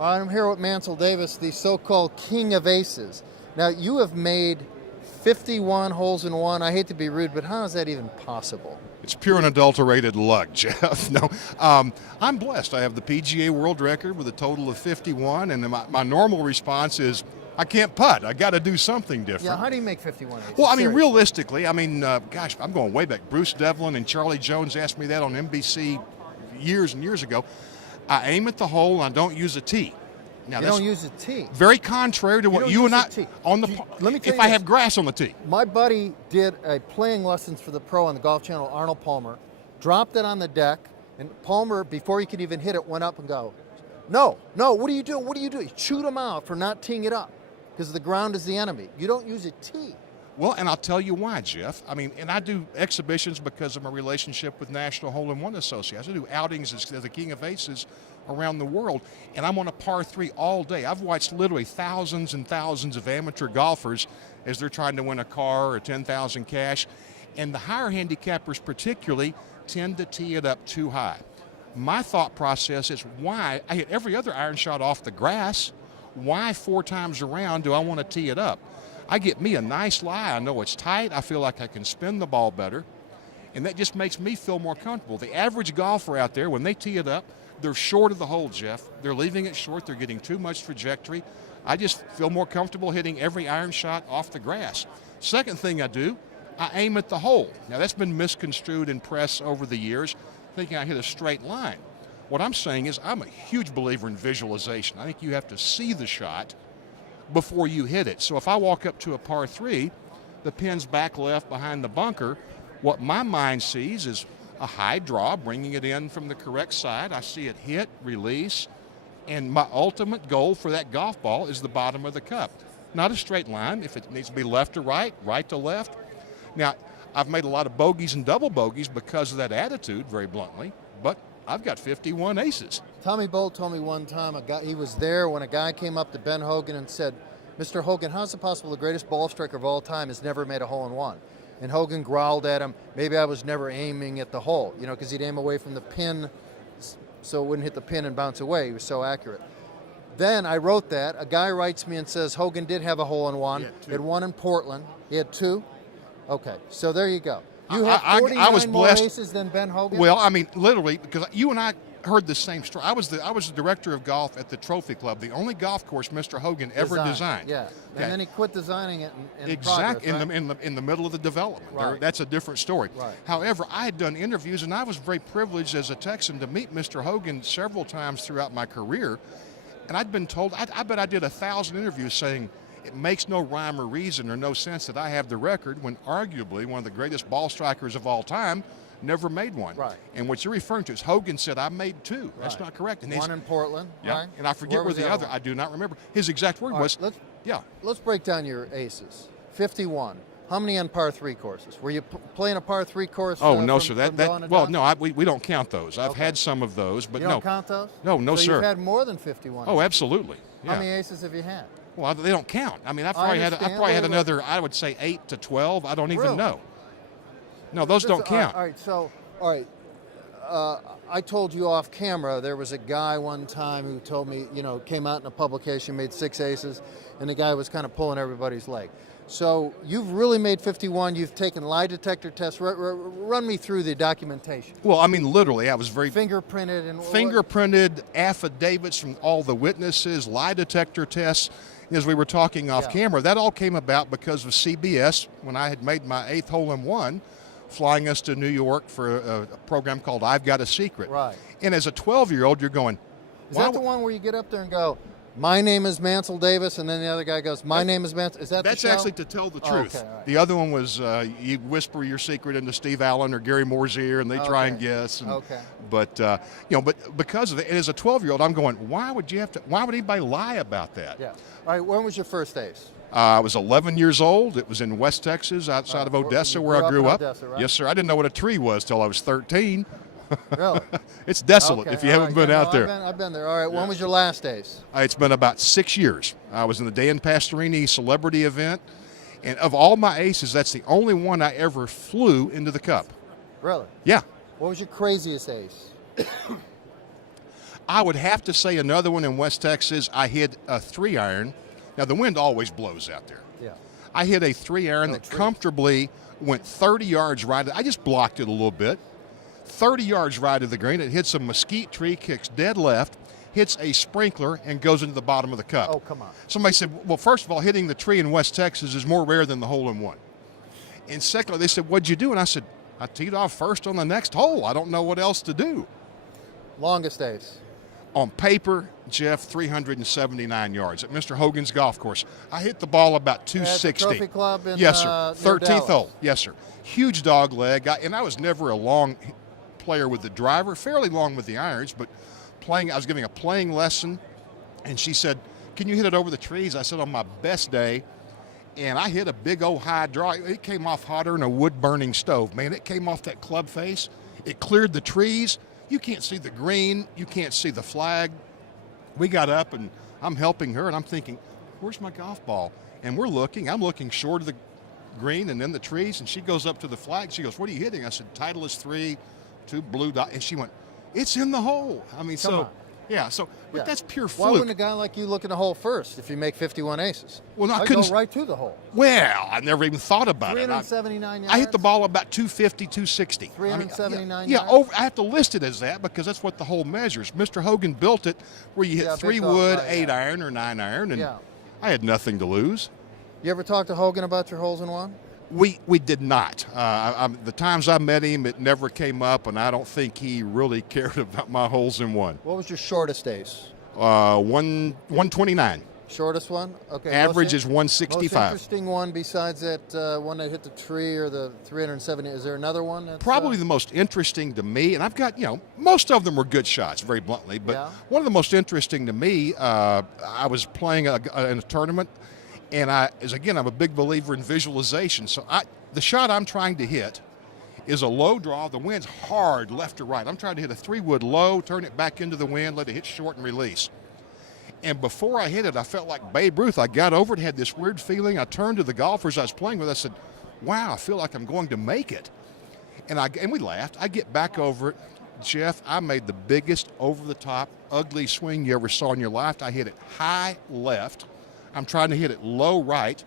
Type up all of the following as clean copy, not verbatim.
All right, I'm here with Mancil Davis, the so-called king of aces. Now, you have made 51 holes in one. I hate to be rude, but how is that even possible? It's pure and adulterated luck, Jeff. No, I'm blessed. I have the PGA World Record with a total of 51, and my normal response is, I can't putt. I got to do something different. Yeah, how do you make 51 aces? Well, I mean, Seriously. realistically, gosh, I'm going way back. Bruce Devlin and Charlie Jones asked me that on NBC years and years ago. I aim at the hole, and I don't use a tee. Now, You don't use a tee. very contrary to what don't you use and a I tee. on the. Let me tell if you I this. have grass on the tee. My buddy did a playing lessons for the pro on the Golf Channel, Arnold Palmer, dropped it on the deck, and Palmer, before he could even hit it, went up and go, no, what are you doing? What are you doing? Chewed him out for not teeing it up because the ground is the enemy. You don't use a tee. Well, and I'll tell you why, Jeff. I mean, and I do exhibitions because of my relationship with National Hole-in-One Association. I do outings as the king of aces around the world, and I'm on a par 3 all day. I've watched literally thousands and thousands of amateur golfers as they're trying to win a car or 10,000 cash, and the higher handicappers particularly tend to tee it up too high. My thought process is, why? I hit every other iron shot off the grass. Why 4 times around do I want to tee it up? I get me a nice lie. I know it's tight. I feel like I can spin the ball better, and that just makes me feel more comfortable. The average golfer out there, when they tee it up, they're short of the hole, Jeff. They're leaving it short. They're getting too much trajectory. I just feel more comfortable hitting every iron shot off the grass. Second thing I do, I aim at the hole. Now, that's been misconstrued in press over the years, thinking I hit a straight line. What I'm saying is I'm a huge believer in visualization. I think you have to see the shot before you hit it. So if I walk up to a par 3, the pin's back left behind the bunker, what my mind sees is a high draw, bringing it in from the correct side. I see it hit, release, and my ultimate goal for that golf ball is the bottom of the cup. Not a straight line. If it needs to be left to right, right to left. Now, I've made a lot of bogeys and double bogeys because of that attitude, very bluntly, but I've got 51 aces. Tommy Bolt told me one time he was there when a guy came up to Ben Hogan and said, Mr. Hogan, how is it possible the greatest ball striker of all time has never made a hole-in-one? And Hogan growled at him, maybe I was never aiming at the hole, because he'd aim away from the pin so it wouldn't hit the pin and bounce away. He was so accurate. Then I wrote that. A guy writes me and says Hogan did have a hole-in-one. He had one in Portland. He had 2. Okay, so there you go. You have 49 more aces than Ben Hogan? Well, I mean, literally, because you and I heard the same story. I was the director of golf at the Trophy Club, the only golf course Mr. Hogan ever designed. Yeah, okay. And then he quit designing it in exactly progress, right? in the middle of the development. Right. That's a different story. Right. However, I had done interviews, and I was very privileged as a Texan to meet Mr. Hogan several times throughout my career, and I'd been told, I bet I did 1,000 interviews saying, it makes no rhyme or reason or no sense that I have the record when arguably one of the greatest ball strikers of all time never made one. Right. And what you're referring to is Hogan said, I made 2. That's not correct. And one in Portland, yeah, right? and I forget where the other, I do not remember. His exact word was, Let's break down your aces. 51. How many on par 3 courses? Were you playing a par 3 course? Oh, no, from, sir. We don't count those. I've had some of those, but you don't count those? No, so sir. You've had more than 51. Oh, absolutely. Yeah. How many aces have you had? Well, they don't count. I mean, I probably had another, I would say 8 to 12. I don't even know. No, those don't count. All right. I told you off camera, there was a guy one time who told me, came out in a publication, made 6 aces, and the guy was kind of pulling everybody's leg. So you've really made 51. You've taken lie detector tests. Run me through the documentation. Well, I mean, literally, I was very fingerprinted affidavits from all the witnesses, lie detector tests. As we were talking off camera, that all came about because of CBS when I had made my 8th hole-in-one, flying us to New York for a program called I've Got a Secret. Right. And as a 12-year-old, you're going, is that the one where you get up there and go, my name is Mancil Davis, and then the other guy goes, my name is Mancil? Is that That's the show? actually to tell the truth. Okay, right. The other one was you whisper your secret into Steve Allen or Gary Moore's ear, and they try and guess. And, but but because of it, and as a 12-year-old, I'm going, why would anybody lie about that? Yeah. All right. When was your first ace? I was 11 years old. It was in West Texas, outside of Odessa, where I grew up. Odessa, right? Yes, sir. I didn't know what a tree was till I was 13. Really? It's desolate if you haven't been out there. I've been there. All right. When was your last ace? It's been about 6 years. I was in the Dan Pastorini celebrity event, and of all my aces, that's the only one I ever flew into the cup. Really? Yeah. What was your craziest ace? I would have to say another one in West Texas. I hit a 3-iron. Now the wind always blows out there. Yeah. I hit a 3-iron that comfortably went 30 yards right. I just blocked it a little bit. 30 yards right of the green. It hits a mesquite tree, kicks dead left, hits a sprinkler, and goes into the bottom of the cup. Oh, come on. Somebody said, well, first of all, hitting the tree in West Texas is more rare than the hole-in-one. And secondly, they said, what'd you do? And I said, I teed off first on the next hole. I don't know what else to do. Longest ace? On paper, Jeff, 379 yards at Mr. Hogan's golf course. I hit the ball about 260. At the Trophy Club in yes, sir. near 13th Dallas. hole. Yes, sir. Huge dog leg. And I was never a long player with the driver, fairly long with the irons, but I was giving a playing lesson, and she said, can you hit it over the trees? I said, on my best day, and I hit a big old high draw. It came off hotter than a wood-burning stove. Man, it came off that club face. It cleared the trees. You can't see the green. You can't see the flag. We got up, and I'm helping her, and I'm thinking, where's my golf ball? And we're looking. I'm looking short of the green and then the trees, and she goes up to the flag. She goes, what are you hitting? I said, Titleist 3, 2 blue dot. And she went, it's in the hole. I mean, Come on. Yeah, so but that's pure Why fluke. wouldn't a guy like you look in the hole first if you make 51 aces? Well, no, I I'd couldn't. go right to the hole. Well, I never even thought about it. 379 yards? I hit the ball about 250, 260. 379 yeah, yards? over, I have to list it as that because that's what the hole measures. Mr. Hogan built it where you hit Yeah, 3 big golf wood, guy, 8-iron, or 9-iron, and Yeah. I had nothing to lose. You ever talk to Hogan about your holes in one? We did not. The times I met him, it never came up, and I don't think he really cared about my holes in one. What was your shortest ace? 129. Shortest one? Okay. Average is Most 165. interesting one besides that one that hit the tree or the 370. Is there another one? That's, Probably the most interesting to me, and I've got, most of them were good shots, very bluntly, but Yeah. one of the most interesting to me, I was playing in a tournament, and I'm a big believer in visualization. So the shot I'm trying to hit is a low draw. The wind's hard left to right. I'm trying to hit a 3-wood low, turn it back into the wind, let it hit short and release. And before I hit it, I felt like Babe Ruth. I got over it, had this weird feeling. I turned to the golfers I was playing with. I said, wow, I feel like I'm going to make it. And we laughed. I get back over it. Jeff, I made the biggest over-the-top, ugly swing you ever saw in your life. I hit it high left. I'm trying to hit it low right.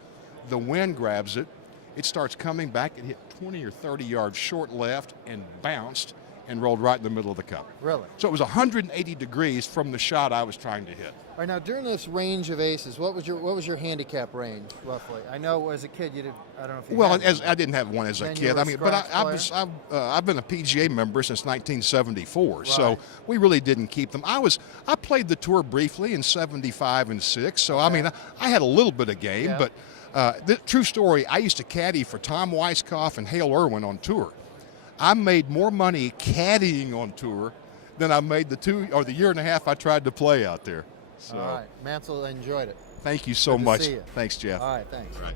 The wind grabs it. It starts coming back. It hit 20 or 30 yards short left and bounced and rolled right in the middle of the cup. Really? So it was 180 degrees from the shot I was trying to hit. All right, now during this range of aces, what was your handicap range roughly? I know as a kid you did. I don't know if you. Well, had one. I didn't have one as a Then you kid. were a I mean, but scratch I've been a PGA member since 1974, Right. so we really didn't keep them. I played the tour briefly in '75 and '6, so I mean, I had a little bit of game. Yeah. But the true story, I used to caddy for Tom Weisskopf and Hale Irwin on tour. I made more money caddying on tour than I made the year and a half I tried to play out there. So, All right, Mancil, I enjoyed it. thank you so Good to much. see you. Thanks, Jeff. All right, thanks. Right.